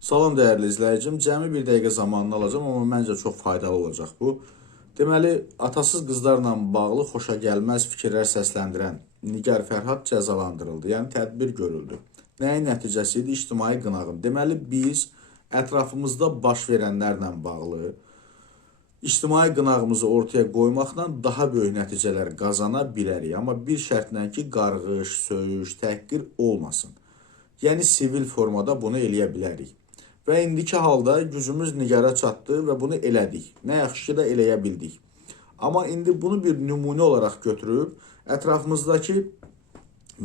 Salam dəyərli izləyicim, cəmi bir dəqiqə zamanını alacağım, amma məncə çox faydalı olacaq bu. Deməli, atasız qızlarla bağlı xoşagəlməz fikirlər səsləndirən Nigar Fərhad cəzalandırıldı, yəni tədbir görüldü. Nəyin nəticəsi idi? İctimai qınağın. Deməli, biz ətrafımızda baş verənlərlə bağlı ictimai qınağımızı ortaya qoymaqla daha böyük nəticələr qazana bilərik. Amma bir şərtlə ki, qarğış, söyüş, təhqir olmasın. Yəni, sivil formada bunu eləyə bilərik. Və indiki halda gücümüz Nigara çatdı və bunu elədik. Nə yaxşı ki də eləyə bildik. Amma indi bunu bir nümunə olaraq götürüb, ətrafımızdakı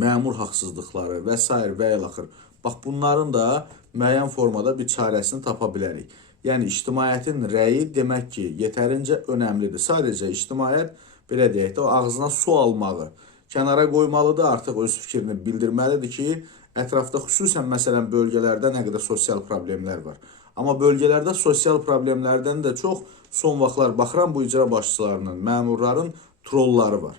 məmur haqsızlıqları və s. və ilaxır. Bax, bunların da müəyyən formada bir çarəsini tapa bilərik. Yəni, ictimaiyyətin rəyi demək ki, yetərincə önəmlidir. Sadəcə ictimaiyyət, belə deyək də, o ağzına su almağı kənara qoymalıdır, artıq öz fikrini bildirməlidir ki, ətrafda xüsusən məsələn bölgələrdə nə qədər sosial problemlər var. Amma bölgələrdə sosial problemlərdən də çox son vaxtlar baxıram bu icra başçılarının, məmurların trolları var.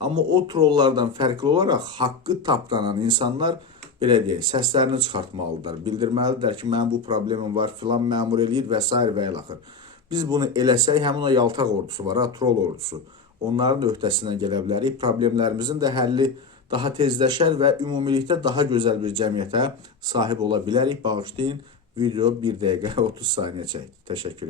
Amma o trollardan fərqli olaraq haqqı tapdanan insanlar, belə deyək, səslərini çıxartmalıdırlar. Bildirməlidirlər ki, mənim bu problemim var, filan məmur eləyir və s. və ilaxır. Biz bunu eləsək, həmin o yaltaq ordusu var, troll ordusu. Onların da öhdəsindən gələ bilərik. Problemlərimizin də həlli daha tezləşər və ümumilikdə daha gözəl bir cəmiyyətə sahib ola bilərik. Bağışlayın, video 1 dəqiqə 30 saniyə çəkdi. Təşəkkür edirəm.